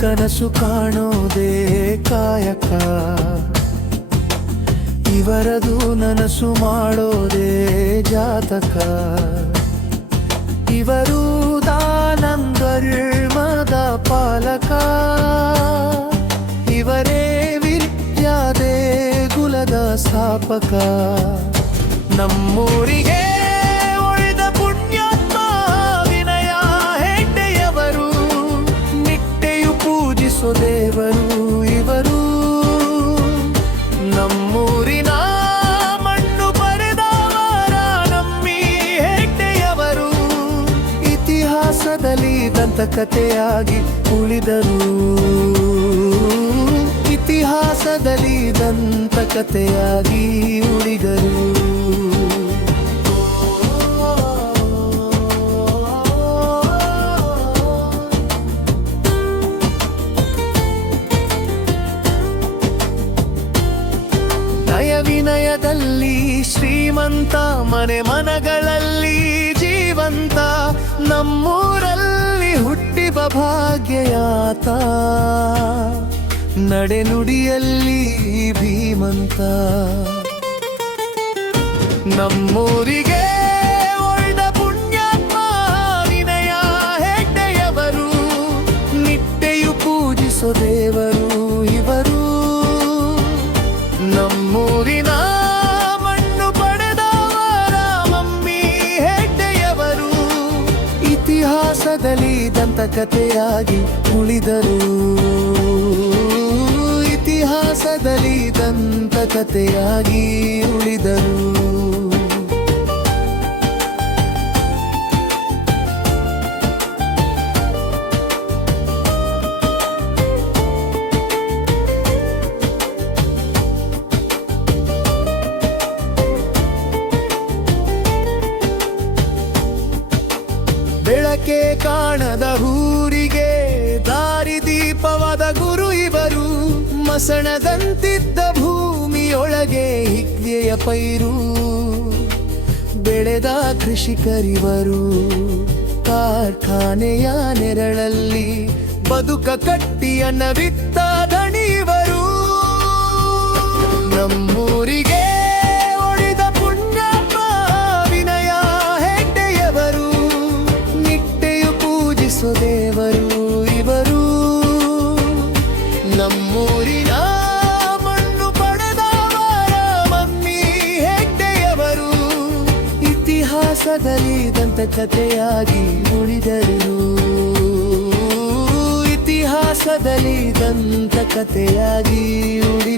ಕನಸು ಕಾಣೋದೇ ಕಾಯಕ? ಇವರದು ನನಸು ಮಾಡೋದೇ ಜಾತಕ? ಇವರು ದಾನಂದರ್ಮದ ಪಾಲಕ? ಇವರೇ ವಿದ್ಯಾದೇ ಕುಲದ ಸ್ಥಾಪಕ? ನಮ್ಮೂರಿಗೆ ಇತಿಹಾಸದಲ್ಲಿ ದಂತಕಥೆಯಾಗಿ ಉಳಿದರು ಇತಿಹಾಸದಲ್ಲಿ ದಂತಕಥೆಯಾಗಿ ಉಳಿದರು. ನಯವಿನಯದಲ್ಲಿ ಶ್ರೀಮಂತ ಮನೆ ಮನಗಳಲ್ಲಿ ಜೀವಂತ ನಮ್ಮೂರಲ್ಲಿ ಹುಟ್ಟಿಬ ಭಾಗ್ಯಯಾತ ನಡೆನುಡಿಯಲ್ಲಿ ಭೀಮಂತ. ನಮ್ಮೂರಿಗೆ ಇತಿಹಾಸದಲ್ಲಿ ದಂತಕಥೆಯಾಗಿ ಉಳಿದರು. ಇತಿಹಾಸದಲ್ಲಿ ದಂತಕಥೆಯಾಗಿ ಉಳಿದರು. ಬೆಳಕೆ ಕಾಣದ ಊರಿಗೆ ದಾರಿದೀಪವಾದ ಗುರು ಇವರು. ಮಸಣದಂತಿದ್ದ ಭೂಮಿಯೊಳಗೆ ಹಿಗ್ಗೆಯ ಪೈರು. ಬೆಳೆದ ಕೃಷಿಕರಿವರು ಕಾರ್ಖಾನೆಯ ನೆರಳಲ್ಲಿ ಬದುಕ ಕಟ್ಟಿಯನ್ನ ಬಿತ್ತ ಇತಿಹಾಸದಲ್ಲಿ ದಂತಕಥೆಯಾಗಿ ಉಳಿದರು ಇತಿಹಾಸದಲ್ಲಿ ದಂತಕಥೆಯಾಗಿ ಉಳಿ